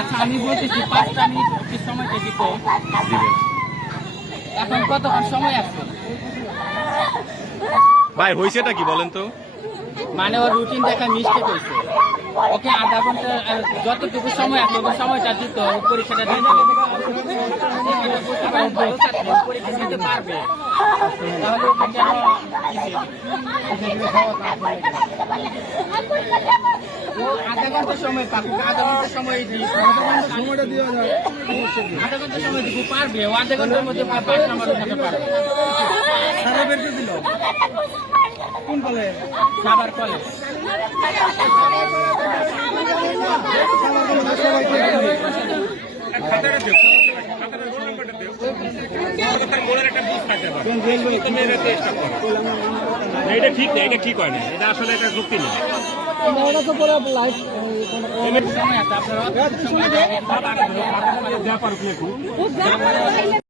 আচ্ছা আমি বলতেছি 5টা মিনিট সময়টা দিতে দিবেন। এখন কতক্ষণ সময় আছে ভাই? হয়েছেটা কি বলেন তো? মানে ওর রুটিন দেখা মিস্টেক হয়েছে। ওকে আধা ঘন্টা যতটুকু সময় আছে ওকে সময়টা দিত পরীক্ষাটা দিত। পরীক্ষা দিতে পারবে তাহলে ওকে কেন আধা ঘন্টা সময় পাবো? আধা ঘন্টা সময় দিই, সময়টা দেওয়া যায়। আধা ঘন্টা সময় দিব পারবে ও, আধা ঘন্টার মধ্যে 5 নাম্বার উঠাতে পারবে। সারা বের করে দিল কোন কলেজ? সাবার কলেজ। এটা ঠিক না, এটা ঠিক হয় না, এটা আসলে একটা যুক্তি নেই। সময় আছে আপনারা